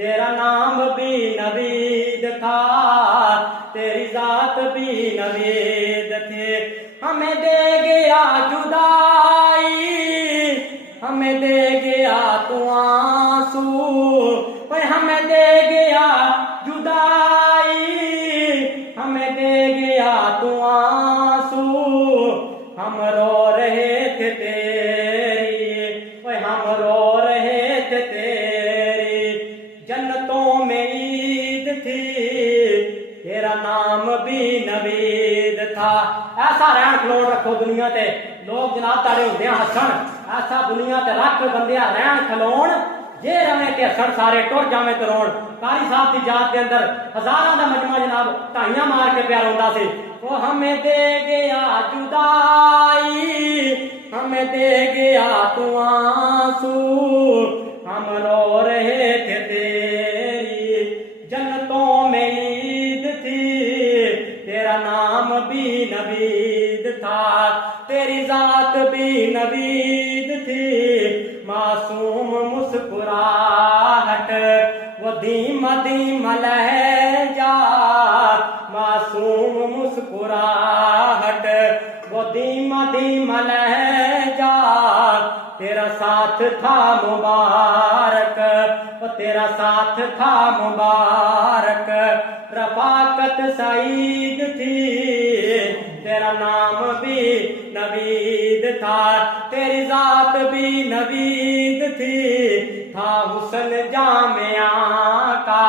تیرا نام بھی نوید تھا، تیری ذات بھی نوید تھی۔ ہمیں دے گیا جدائی، ہمیں دے گیا تو آنسو، ہمیں دے گیا جدائی، ہمیں دے گیا تو آنسو، ہم رو رہے تھے تیری، ہم رو رہے تھے تیری، جنتوں میں عید تھی، تیرا نام بھی نوید تھا۔ ایسا رہن کھلون رکھو دنیا تے، لوگ جناب تارے ہوندے ہسن، ایسا دنیا تے رکھ بندیا رہن کھلون، جے رہے کہ ہسن سارے ٹر جاویں تے رون۔ قاری صاحب دی یاد دے اندر ہزاراں دا مجمع جناب ٹائیاں مار کے پیا روندا سی، وہ ہمیں دے گیا جدائی، ہمیں دے گیا تو آنسو، ہم رو رہے تھے تیری، جنتوں میں عید تھی، تیرا نام بھی نوید تھا، تیری ذات بھی نوید تھی۔ معصوم مسکراہٹ وہ دھیم دھیم لہجہ، معصوم مسکراہٹ وہ دھیم دھیم لہجہ، تیرا ساتھ تھا مبارک، وہ تیرا ساتھ تھا مبارک، رفاقت سعید تھی، تیرا نام بھی نوید تھا، تیری ذات بھی نوید تھی۔ تھا حسن جامعہ کا،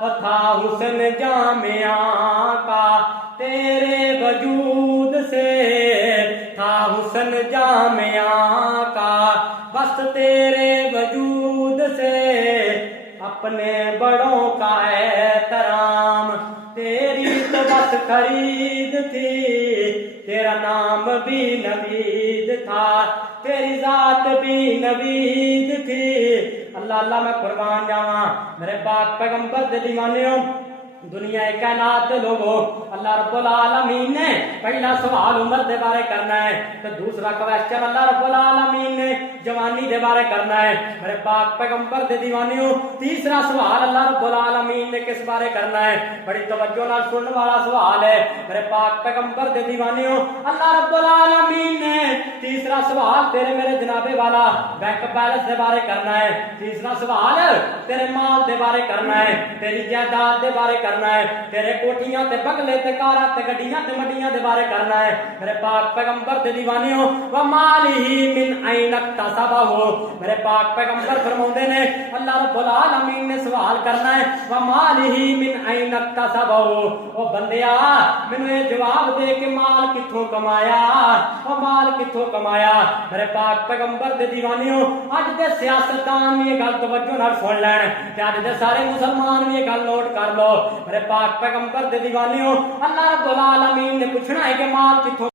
وہ تھا حسن جامعہ کا، تیرے وجود سے تھا حسن جامعہ کا، بس تیرے وجود سے اپنے بڑوں کا احترام، تیری تو بس خرید تھی، تیرا نام بھی نوید تھا، تیری ذات بھی نوید تھی۔ اللہ اللہ میں قربان جاواں میرے پاک پیغمبر دے دیوانیوں، دنیا کائنات دے لوگوں، اللہ رب العالمین نے پہلا سوال عمر دے بارے کرنا ہے، تو دوسرا کویسچن اللہ رب العالمین نے جوانی دے بارے کرنا ہے میرے پاک پیغمبر دے دیوانیوں، تیسرا سوال اللہ رب العالمین نے کس بارے کرنا ہے، بڑی توجہ نال سننے والا سوال ہے میرے پاک پیغمبر دے دیوانیوں، اللہ رب العالمین نے تیسرا سوال تیرے میرے جنابے والا بینک بیلنس دے بارے کرنا ہے، تیسرا سوال تیرے مال دے بارے کرنا ہے، تیری جائیداد دے بارے کرنا ہے، تیرے کوٹھیاں تے بنگلے تے کاراں تے گڈیاں تے مڈیاں دے بارے کرنا ہے میرے پاک پیغمبر دے دیوانیوں۔ ومالہ من این اکتسبہ، میرے پاک پیغمبر فرماندے نے اللہ رب العالمین نے سوال کرنا ہے ومالہ من این اکتسبہ، او بندیا مینوں یہ جواب دے کہ مال کتھوں کمایا، او مال کتھوں کمایا۔ میرے پاک پیغمبر دے دیوانیوں، اج دے سیاستدان یہ گل توجہ نال سن لین تے اج دے سارے مسلمان یہ گل نوٹ کر لو، میرے پاک پیغمبر دے دیوانیوں، اللہ رب العالمین نے پوچھنا ہے کہ مال کتھوں